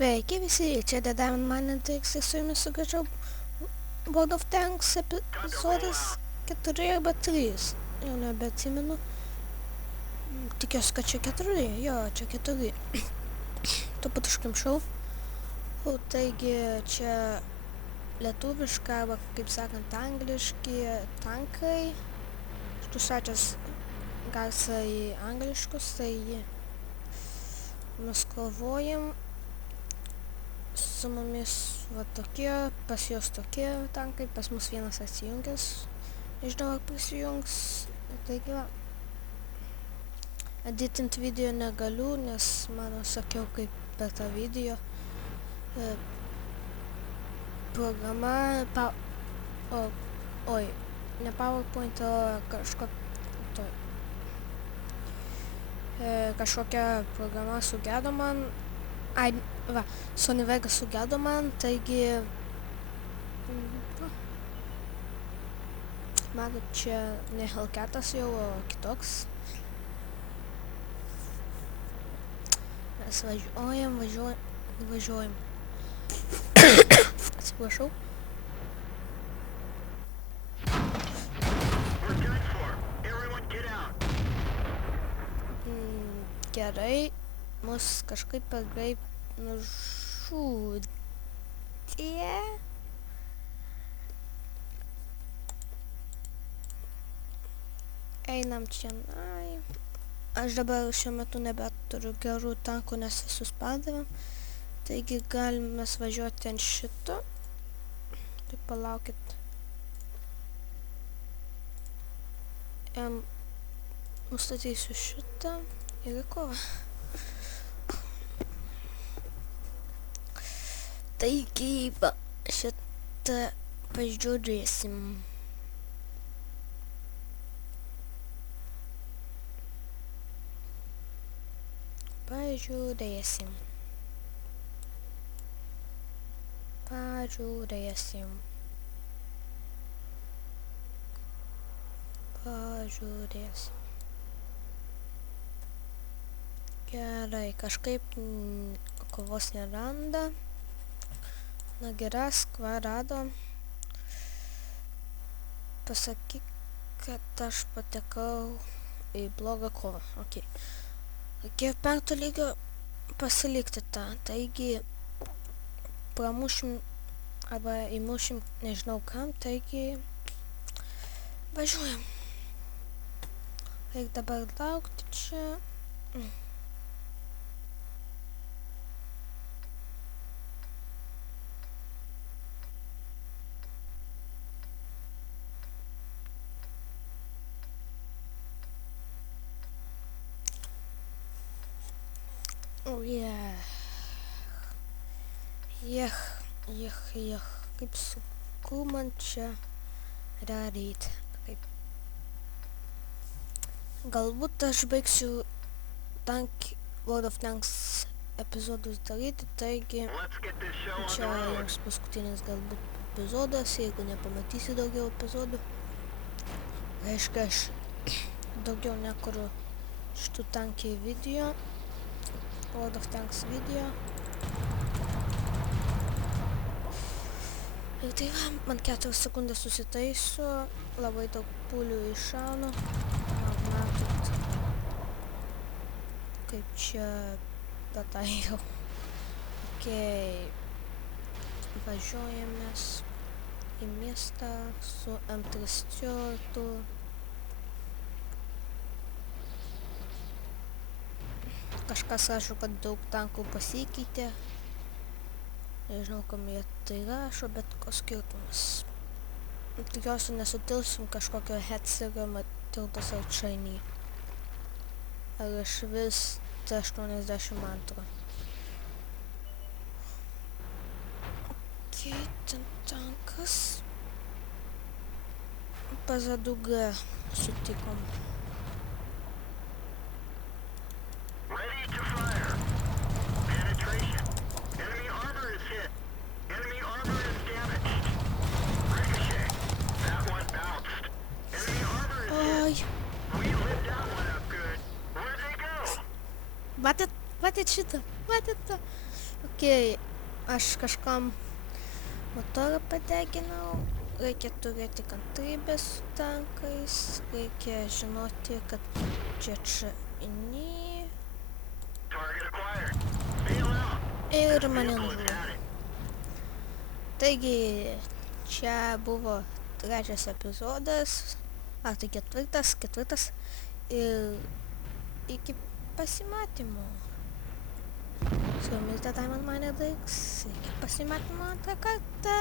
Sveiki visi, čia The Diamond Mine Tricks ir su jumis sugrįžau World of Tanks epizodas 4 arba 3, jau nebeatsimenu. Tikiuosi, kad čia 4, jo, čia 4. Tu pat užkimšau. Taigi čia lietuviška, arba kaip sakant angliški tankai. Šitų sačias garsą į angliškus, tai nuskalvojam. Su mumis va tokie, pas juos tokie tankai, pas mus vienas atsijungęs, nežinau ar prisijungs, taigi va. Editint video negaliu, nes mano sakiau kaip per tą video programa, ne PowerPoint, o kažkokia programa sugedo man. Sony Vegas sugedo man, taigi matot, čia ne Hellcatas jau, o kitoks. Mes važiuojam. Atsiprašau. Gerai, mus kažkaip per greit nužudė. Einam čia. Aš dabar šiuo metu nebeturiu gerų tankų, nes visus pardavėm. Taigi galim mes važiuoti ant šito. Tai palaukit. Nustatysiu šitą ir į kovą. Taigi, šitą pažiūrėsim. Pažiūrėsim. Gerai, kažkaip kovos neranda. Na geras, kva rado. Pasakyk, kad aš patekau į blogą kovą. Ok. Reikėjo 5 lygio pasilikti tą. Taigi pramušim arba įmušim nežinau kam. Taigi važiuojam. Reikia dabar laukti čia. Kaip sunku man čia daryti. Galbūt aš baigsiu World of Tanks epizodus daryti, taigi čia jums paskutinis galbūt epizodas, jeigu nepamatysi daugiau epizodų. Reiškia, aš daugiau nekuriu šitų tankiai video, World of Tanks video. Ir tai va, man 4 sekundės susitaiso, labai daug pulių iššaunu. Matot, kaip čia pataikiau. Ok, važiuojamės į miestą su M3 Stuartu. Kažkas rašo, kad daug tankų pasikeitė. Nežinau, kam jie tai rašo, bet ko skirtumas. Tikiuosi nesutilsim kažkokio Hetzerio, Matildos ar Čainy. Ar iš vis T82. Ok, ten tankas. Pozadu G sutikom. Matėt šitą? Taigi, aš kažkam motorą padeginau, reikia turėti kantrybės su tankais, reikia žinoti, kad čia ini. Ir mane nužudė. Taigi, čia buvo trečias epizodas, ar tai ketvirtas, ir iki pasimatymo. Su jumis The Diamond Miner Dix, iki pasimatymo antrą kartą.